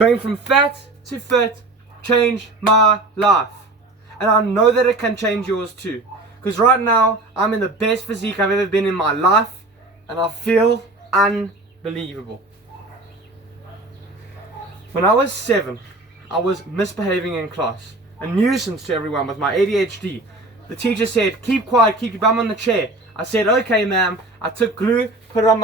Going from fat to fit changed my life. And I know that it can change yours too. Because right now, I'm in the best physique I've ever been in my life. And I feel unbelievable. When I was 7, I was misbehaving in class. A nuisance to everyone with my ADHD. The teacher said, "Keep quiet, keep your bum on the chair." I said, "Okay, ma'am." I took glue, put it on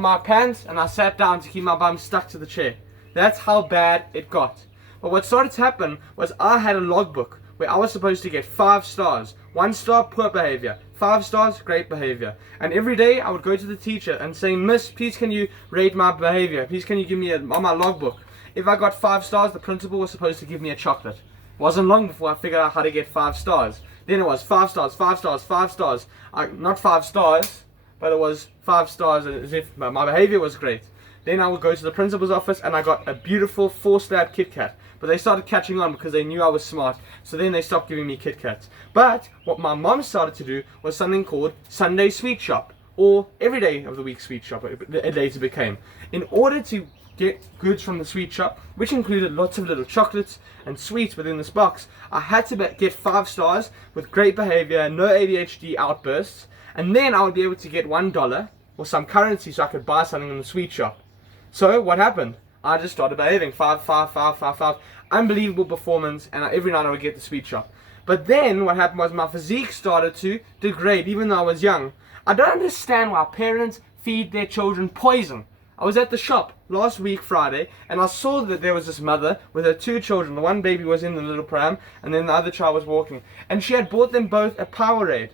my pants, and I sat down to keep my bum stuck to the chair. That's how bad it got. But what started to happen was I had a logbook where I was supposed to get 5 stars. 1 star, poor behavior. 5 stars, great behavior. And every day I would go to the teacher and say, "Miss, please can you rate my behavior? Please can you give me on my logbook?" If I got 5 stars, the principal was supposed to give me a chocolate. Wasn't long before I figured out how to get 5 stars. Then it was 5 stars, 5 stars, 5 stars. Not 5 stars, but it was 5 stars as if my behavior was great. Then I would go to the principal's office and I got a beautiful 4-slab Kit Kat. But they started catching on because they knew I was smart. So then they stopped giving me Kit Kats. But what my mom started to do was something called Sunday Sweet Shop. Or every day of the week sweet shop, it later became. In order to get goods from the sweet shop, which included lots of little chocolates and sweets within this box, I had to get 5 stars with great behavior, no ADHD outbursts, and then I would be able to get $1 or some currency so I could buy something in the sweet shop. So what happened? I just started behaving 5, 5, 5, 5, 5. Unbelievable performance, and every night I would get the sweet shop. But then what happened was my physique started to degrade even though I was young. I don't understand why parents feed their children poison. I was at the shop last week Friday and I saw that there was this mother with her 2 children. The one baby was in the little pram and then the other child was walking. And she had bought them both a Powerade.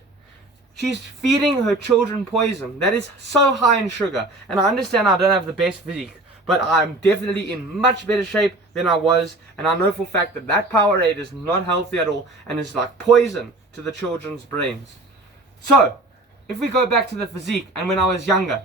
She's feeding her children poison. That is so high in sugar. And I understand I don't have the best physique, but I'm definitely in much better shape than I was. And I know for a fact that that Powerade is not healthy at all and is like poison to the children's brains. So, if we go back to the physique and when I was younger,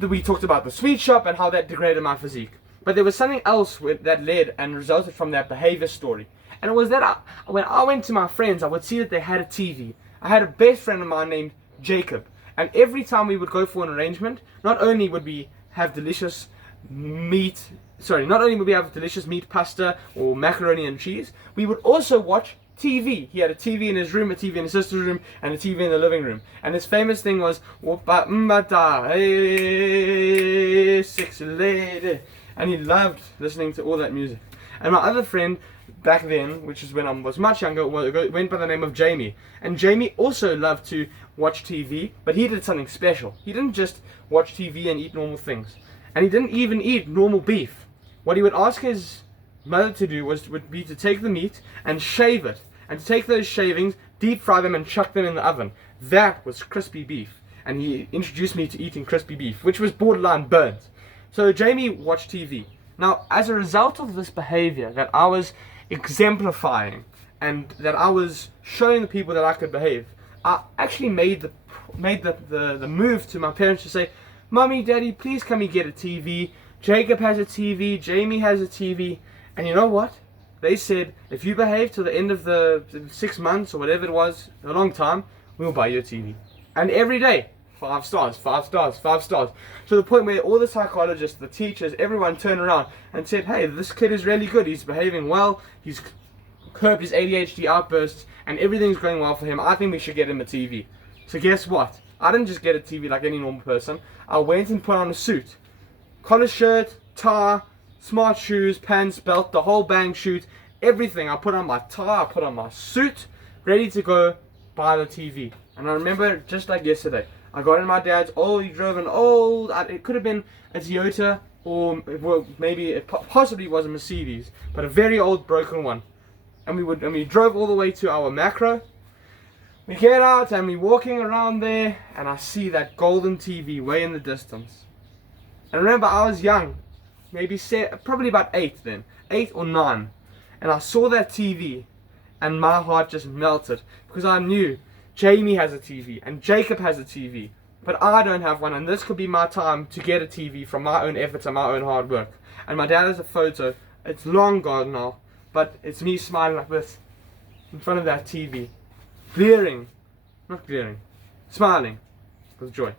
we talked about the sweet shop and how that degraded my physique. But there was something else that led and resulted from that behavior story. And it was that when I went to my friends, I would see that they had a TV. I had a best friend of mine named Jacob. And every time we would go for an arrangement, not only would we have delicious meat pasta or macaroni and cheese, we would also watch TV. He had a TV in his room, a TV in his sister's room, and a TV in the living room. And his famous thing was, "Hey, sexy lady." And he loved listening to all that music. And my other friend back then, which is when I was much younger, went by the name of Jamie. And Jamie also loved to watch TV, but he did something special. He didn't just watch TV and eat normal things. And he didn't even eat normal beef. What he would ask his mother to do would be to take the meat and shave it. And to take those shavings, deep fry them and chuck them in the oven. That was crispy beef. And he introduced me to eating crispy beef, which was borderline burnt. So Jamie watched TV. Now, as a result of this behavior that I was exemplifying and that I was showing the people that I could behave, I actually made the move to my parents to say, "Mommy, Daddy, please come and get a TV. Jacob has a TV, Jamie has a TV." And you know what? They said, "If you behave till the end of the 6 months or whatever it was, a long time, we'll buy you a TV." And every day, 5 stars, 5 stars, 5 stars. To the point where all the psychologists, the teachers, everyone turned around and said, "Hey, this kid is really good. He's behaving well. He's curbed his ADHD outbursts and everything's going well for him. I think we should get him a TV." So guess what? I didn't just get a TV like any normal person. I went and put on a suit. Collar shirt, tie, smart shoes, pants, belt, the whole bang shoot, everything. I put on my tie, I put on my suit, ready to go buy the TV. And I remember just like yesterday, I got in my dad's he drove an old, it could have been a Toyota or maybe it possibly was a Mercedes, but a very old broken one. And we drove all the way to our macro. We get out and we're walking around there and I see that golden TV way in the distance. And remember, I was young, probably about 8 then, 8 or 9. And I saw that TV and my heart just melted because I knew Jamie has a TV and Jacob has a TV, but I don't have one, and this could be my time to get a TV from my own efforts and my own hard work. And my dad has a photo, it's long gone now, but it's me smiling like this in front of that TV, smiling with joy.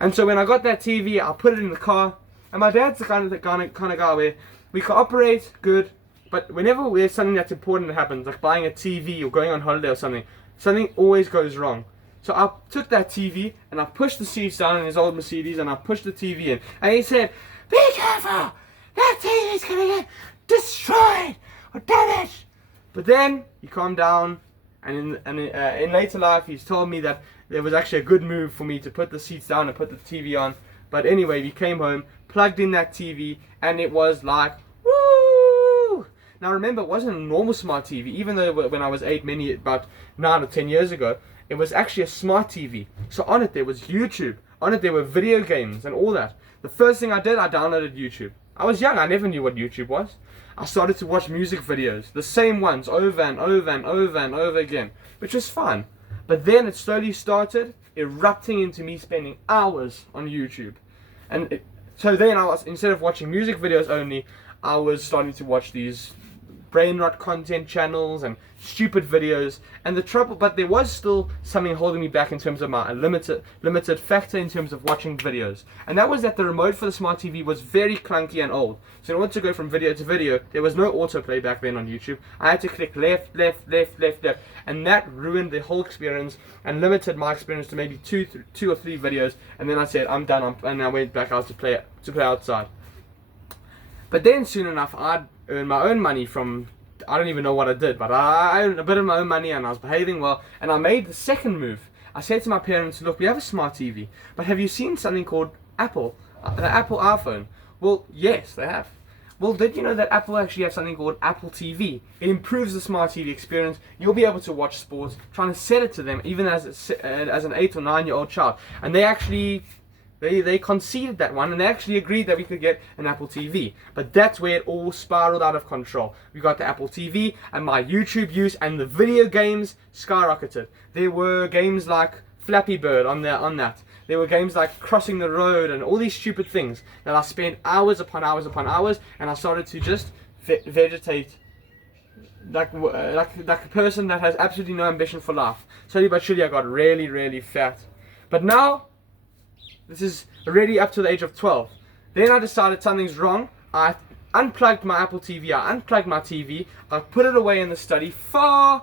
And so when I got that TV, I put it in the car And my dad's the kind of guy where we cooperate good, but whenever there's something that's important that happens, like buying a TV or going on holiday or something, something always goes wrong. So I took that TV and I pushed the seats down in his old Mercedes and I pushed the TV in. And he said, "Be careful! That TV's gonna get destroyed or damaged." But then he calmed down, and in later life he's told me that it was actually a good move for me to put the seats down and put the TV on. But anyway, we came home, plugged in that TV, and it was like, woo! Now remember, it wasn't a normal smart TV, even though when I was 8, about 9 or 10 years ago, it was actually a smart TV. So on it there was YouTube, on it there were video games and all that. The first thing I did, I downloaded YouTube. I was young, I never knew what YouTube was. I started to watch music videos, the same ones over and over and over and over again, which was fun. But then it slowly started erupting into me spending hours on YouTube. So then I was, instead of watching music videos only, I was starting to watch these brain rot content channels and stupid videos. And the trouble, but there was still something holding me back in terms of my limited factor in terms of watching videos. And that was that the remote for the smart TV was very clunky and old. So in order to go from video to video, there was no autoplay back then on YouTube. I had to click left, left, left, left, left. And that ruined the whole experience and limited my experience to maybe two or three videos. And then I said, I'm done, and I went back out to play outside. But then soon enough, I'd earned my own money from, I don't even know what I did, but I earned a bit of my own money and I was behaving well. And I made the second move. I said to my parents, look, we have a smart TV, but have you seen something called Apple, the Apple iPhone? Well, yes, they have. Well, did you know that Apple actually has something called Apple TV? It improves the smart TV experience. You'll be able to watch sports, trying to set it to them, even as an 8 or 9 year old child. And they actually, they conceded that one, and they actually agreed that we could get an Apple TV. But that's where it all spiraled out of control. We got the Apple TV, and my YouTube use and the video games skyrocketed. There were games like Flappy Bird on that. There were games like Crossing the Road and all these stupid things that I spent hours upon hours upon hours, and I started to just vegetate like a person that has absolutely no ambition for life. Slowly but surely I got really, really fat. But now, this is already up to the age of 12. Then I decided something's wrong. I unplugged my Apple TV, I unplugged my TV, I put it away in the study, far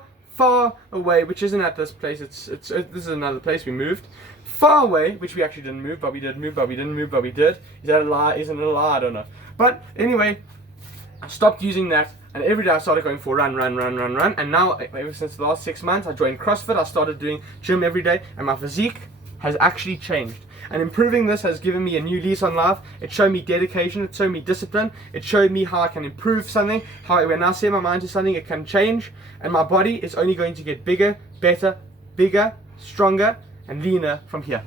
away, which isn't at this place, this is another place we moved. Far away, which we actually didn't move, but we did move, but we didn't move, but we did. Is that a lie? Isn't it a lie? I don't know. But anyway, I stopped using that, and every day I started going for run. And now, ever since the last 6 months, I joined CrossFit. I started doing gym every day, and my physique has actually changed. And improving this has given me a new lease on life. It showed me dedication, it showed me discipline, it showed me how I can improve something, how when I set my mind to something, it can change. And my body is only going to get bigger, better, bigger, stronger, and leaner from here.